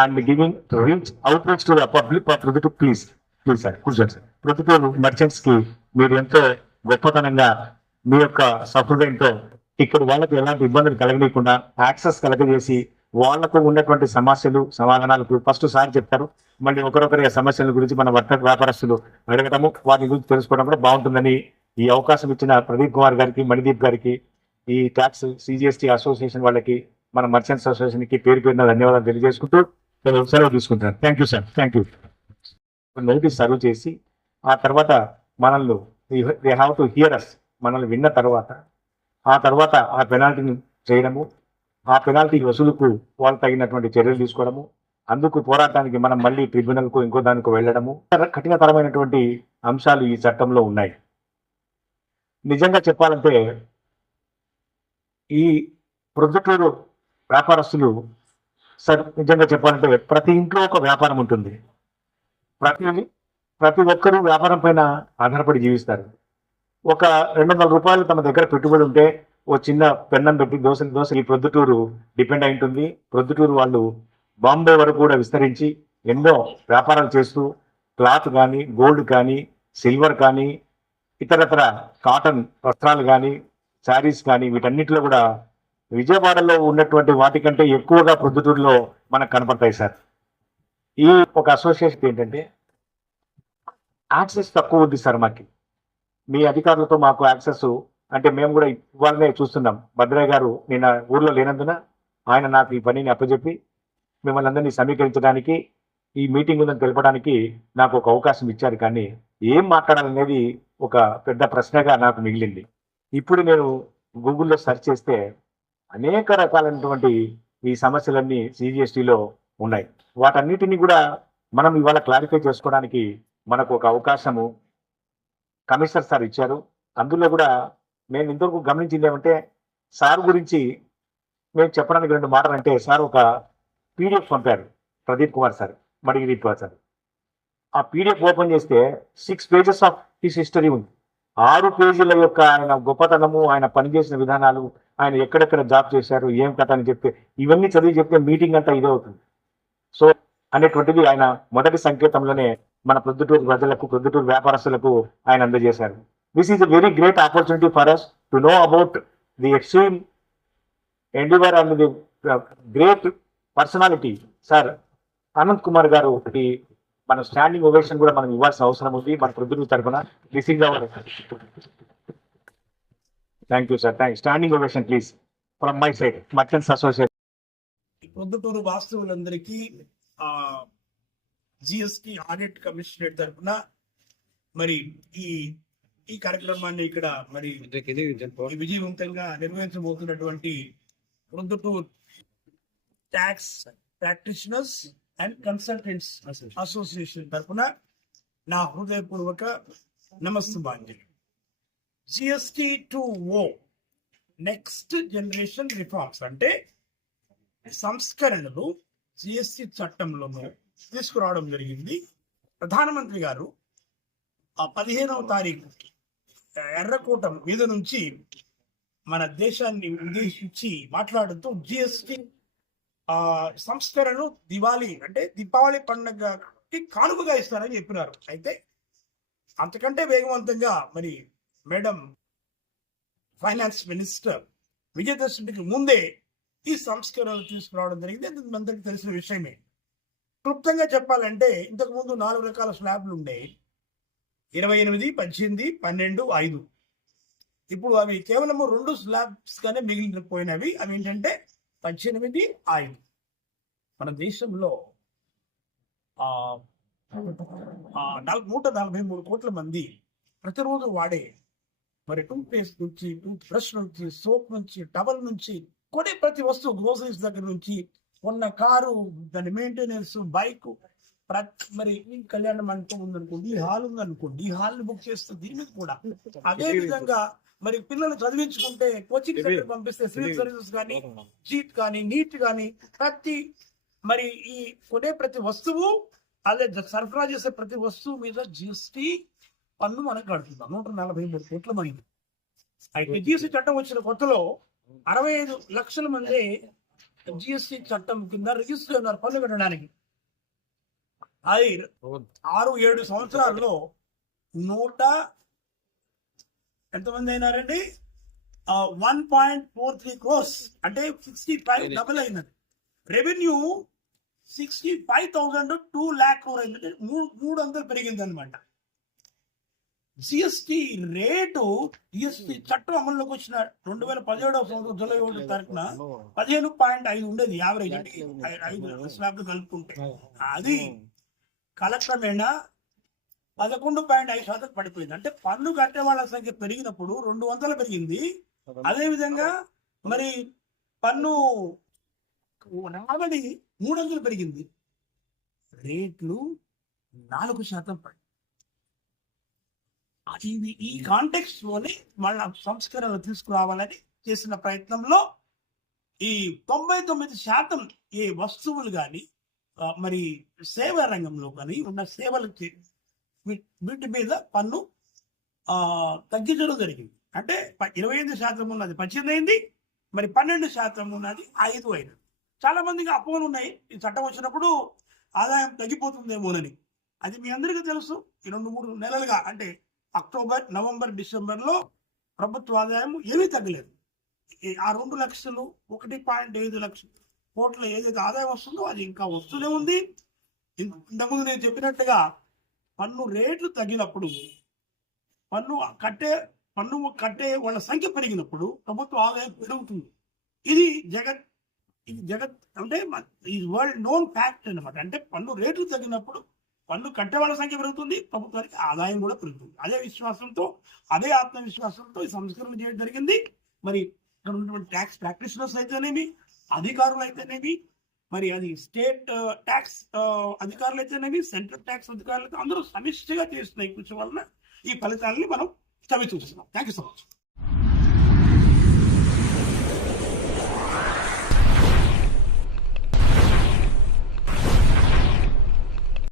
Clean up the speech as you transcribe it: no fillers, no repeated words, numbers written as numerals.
And giving reach out reach to the public ప్రొద్దుటూ please sir కూర్చోండి sir. Proddatur merchants కి మీరు ఎంతో గొప్పతనంగా మీ యొక్క సహృదయంతో ఇక్కడ వాళ్ళకి ఎలాంటి ఇబ్బందులు కలగనీయకుండా యాక్సెస్ కలగజేసి వాళ్లకు ఉన్నటువంటి సమస్యలు సమాధానాలు ఫస్ట్ సార్ చెప్తారు. మళ్ళీ ఒకరొకరి సమస్యల గురించి మన వర్తక వ్యాపారస్తులు అడగటము వాటి గురించి తెలుసుకోవడం కూడా బాగుంటుందని ఈ అవకాశం ఇచ్చిన ప్రదీప్ కుమార్ గారికి, మణిదీప్ గారికి, ఈ ట్యాక్స్ సిజిఎస్టీ అసోసియేషన్ వాళ్ళకి, మన మర్చెంట్స్ అసోసియేషన్ కి పేరు పేరున ధన్యవాదాలు తెలియజేసుకుంటూ సెలవు తీసుకుంటున్నాను. Thank you sir. Thank you. Notice serve చేసి ఆ తర్వాత మనల్ని దే హ్యావ్ టు హియర్ అస్, మనల్ని విన్న తర్వాత ఆ తర్వాత ఆ పెనాల్టీని చేయడము, ఆ పెనాల్టీ వసూలుకు వాళ్ళు తగినటువంటి చర్యలు తీసుకోవడము, అందుకు పోరాటానికి మనం మళ్ళీ ట్రిబ్యునల్కు ఇంకో దానికి వెళ్ళడము, కఠినతరమైనటువంటి అంశాలు ఈ చట్టంలో ఉన్నాయి. నిజంగా చెప్పాలంటే ఈ ప్రొద్దుటూరు వ్యాపారస్తులు సార్ నిజంగా చెప్పాలంటే ప్రతి ఇంట్లో ఒక వ్యాపారం ఉంటుంది. ప్రతి ఒక్కరూ వ్యాపారం పైన ఆధారపడి జీవిస్తారు. ఒక 200 రూపాయలు తమ దగ్గర పెట్టుబడి ఉంటే ఓ చిన్న పెన్నం పెట్టి దోశ ఈ ప్రొద్దుటూరు డిపెండ్ అయి ఉంటుంది. ప్రొద్దుటూరు వాళ్ళు బాంబే వరకు కూడా విస్తరించి ఎన్నో వ్యాపారాలు చేస్తూ క్లాత్ కానీ, గోల్డ్ కానీ, సిల్వర్ కానీ, ఇతరతర కాటన్ వస్త్రాలు కానీ, శారీస్ కానీ, వీటన్నిటిలో కూడా విజయవాడలో ఉన్నటువంటి వాటికంటే ఎక్కువగా ప్రొద్దుటూరులో మనకు కనపడతాయి సార్. ఈ ఒక అసోసియేషన్ ఏంటంటే యాక్సెస్ తక్కువ ఉంది సార్. మాకు మీ అధికారులతో మాకు యాక్సెస్ అంటే మేము కూడా ఇవాళనే చూస్తున్నాం. భద్రయ్య గారు నిన్న ఊర్లో లేనందున ఆయన నాకు ఈ పనిని అప్పచెప్పి మిమ్మల్ని అందరినీ సమీకరించడానికి, ఈ మీటింగ్ ఉందని తెలపడానికి నాకు ఒక అవకాశం ఇచ్చారు. కానీ ఏం మాట్లాడాలనేది ఒక పెద్ద ప్రశ్నగా నాకు మిగిలింది. ఇప్పుడు నేను గూగుల్లో సెర్చ్ చేస్తే అనేక రకాలైనటువంటి ఈ సమస్యలన్నీ సిజిఎస్టీలో ఉన్నాయి. వాటన్నిటిని కూడా మనం ఇవాళ క్లారిఫై చేసుకోవడానికి మనకు ఒక అవకాశము కమిషనర్ సార్ ఇచ్చారు. అందులో కూడా నేను ఇంతవరకు గమనించింది ఏమంటే సార్ గురించి మేము చెప్పడానికి 2 మాటలు అంటే సార్ ఒక పీడిఎఫ్ పంపారు ప్రదీప్ కుమార్ సార్, మణిదీప్ సార్. ఆ పీడిఎఫ్ ఓపెన్ చేస్తే 6 పేజెస్ ఆఫ్ హిస్ హిస్టరీ ఉంది. 6 పేజీల యొక్క ఆయన గొప్పతనము, ఆయన పనిచేసిన విధానాలు, ఆయన ఎక్కడెక్కడ జాబ్ చేశారు, ఏం కథ అని చెప్తే ఇవన్నీ చదివి చెప్తే మీటింగ్ అంతా ఇదే అవుతుంది. సో అనేటువంటిది ఆయన మొదటి సంకేతంలోనే మన ప్రొద్దుటూరు ప్రజలకు, ప్రొద్దుటూరు వ్యాపారస్తులకు ఆయన అందజేశారు. This is a very great opportunity for us to know about the extreme endeavour and the great personality. Sir Anant Kumar గారు ఒకటి మన స్టాండింగ్ ఓవేషన్ కూడా మనం ఇవ్వాల్సిన అవసరం ఉంది మన ప్రొద్దుటూరు తరఫున. This is our thank you sir. Standing ovation please from my side, merchants association. Proddatur వాస్తవులందరికీ జిఎస్టి ఆడిట్ కమిషనరేట్ తరఫున మరి ఈ కార్యక్రమాన్ని ఇక్కడ మరి విజయవంతంగా నిర్వహించబోతున్నటువంటి Proddatur tax practitioners and consultants association తరఫున నా హృదయపూర్వక నమస్సుమాంజలి. జిఎస్టి 2.0 నెక్స్ట్ జనరేషన్ రిఫార్మ్స్ అంటే సంస్కరణలు జిఎస్టి చట్టంలోనూ తీసుకురావడం జరిగింది. ప్రధానమంత్రి గారు 15వ తారీఖు ఎర్రకోట మీద నుంచి మన దేశాన్ని ఉద్దేశించి మాట్లాడుతూ జిఎస్టి సంస్కరణను దీపావళి పండుగకి కానుకగా ఇస్తారని చెప్పినారు. అయితే అంతకంటే వేగవంతంగా మరి మేడం ఫైనాన్స్ మినిస్టర్ విజయదశమికి ముందే ఈ సంస్కరణలు తీసుకురావడం జరిగింది. అది మనందరికీ తెలిసిన విషయమే. క్లుప్తంగా చెప్పాలంటే ఇంతకు ముందు 4 రకాల స్లాబ్లు ఉండేవి, 28, 18, 12, 5. ఇప్పుడు అవి కేవలం 2 స్లాబ్స్ గానే మిగిలిపోయినవి. అవి ఏంటంటే 18, 5. మన దేశంలో 143 కోట్ల మంది ప్రతిరోజు వాడే మరి టూత్ పేస్ట్ నుంచి, టూత్ బ్రష్ నుంచి, సోప్ నుంచి, టవల్ నుంచి కొనే ప్రతి వస్తువు, గ్రోసరీస్ దగ్గర నుంచి, కొన్న కారు, దాని మెయింటెనెన్స్, బైక్, మరి కళ్యాణ మంటపం ఉందనుకోండి, ఈ హాల్ ఉందనుకోండి, ఈ హాల్ ని బుక్ చేస్తే దీని మీద కూడా అదే విధంగా మరి పిల్లలు చదివించుకుంటే కోచింగ్ సెంటర్ పంపిస్తే సివిల్ సర్వీసెస్ కానీ, జీట్ కానీ, నీట్ కానీ ప్రతి మరి ఈ కొనే ప్రతి వస్తువు అదే సరఫరా చేసే ప్రతి వస్తువు మీద జిఎస్టి పన్ను మనకు కడుతున్నాం. 143 కోట్ల మంది. అయితే జిఎస్టి చట్టం వచ్చిన కొత్తలో 65 లక్షల మంది జిఎస్టి చట్టం కింద రిజిస్టర్ ఉన్నారు పన్ను కట్టడానికి. అది 6-7 సంవత్సరాల్లో ఎంతమంది అయినారండి? 1.43 crores, అంటే 65 డబుల్ అయినది. రెవెన్యూ 65,000 2 lakh crore అయిందంటే 300 పెరిగింది అనమాట. జిఎస్టి రేటు, జిఎస్టి చట్టం అమల్లోకి వచ్చిన 2017 సంవత్సరం జూలై 1 తారీఖున 15.5 ఉండేది యావరేజ్, అంటే 5 స్లాబ్ కలుపుకుంటే. అది కాలక్రమేణా 11.5% పడిపోయింది. అంటే పన్ను కట్టే వాళ్ళ సంఖ్య పెరిగినప్పుడు 200 పెరిగింది. అదే విధంగా మరి పన్ను రాబడి 300 పెరిగింది. రేట్లు 4% పడి, అది ఈ కాంటెక్స్ట్ లోనే మళ్ళా సంస్కరణలు తీసుకురావాలని చేసిన ప్రయత్నంలో ఈ 99% ఏ వస్తువులు కానీ మరి సేవా రంగంలో కానీ ఉన్న సేవలకి వీటి మీద పన్ను తగ్గించడం జరిగింది. అంటే 25% ఉన్నది 18 అయింది, మరి 12% ఉన్నది 5 అయింది. చాలా మందికి అపోహలు ఉన్నాయి, ఈ చట్టం వచ్చినప్పుడు ఆదాయం తగ్గిపోతుందేమోనని. అది మీ అందరికీ తెలుసు. ఈ 2-3 నెలలుగా, అంటే అక్టోబర్, నవంబర్, డిసెంబర్లో ప్రభుత్వ ఆదాయం ఏమీ తగ్గలేదు. ఆ 2 లక్షలు 1.5 లక్షలు కోట్ల ఏదైతే ఆదాయం వస్తుందో అది ఇంకా వస్తూనే ఉంది. ఇంతకుముందు నేను చెప్పినట్టుగా పన్ను రేట్లు తగ్గినప్పుడు, పన్ను కట్టే వాళ్ళ సంఖ్య పెరిగినప్పుడు ప్రభుత్వ ఆదాయం పెరుగుతుంది. ఇది జగత్ అంటే ఈ వరల్డ్ నోన్ ఫ్యాక్ట్ అనమాట. అంటే పన్ను రేట్లు తగ్గినప్పుడు పన్ను కట్టే వాళ్ళ సంఖ్య పెరుగుతుంది, ప్రభుత్వానికి ఆదాయం కూడా పెరుగుతుంది. అదే విశ్వాసంతో, అదే ఆత్మవిశ్వాసంతో ఈ సంస్కరణ చేయడం జరిగింది. మరి ఇక్కడ ఉన్నటువంటి ట్యాక్స్ ప్రాక్టీషనర్స్ అయితేనేమి, అధికారులు అయితేనేమి, మరి అది స్టేట్ ట్యాక్స్ అధికారులు అయితేనేమి, సెంట్రల్ ట్యాక్స్ అధికారులు అయితే అందరూ సమిష్టిగా చేస్తున్న ఈ కృషి వలన ఈ ఫలితాలని మనం చవి చూస్తున్నాం. Thank you so much.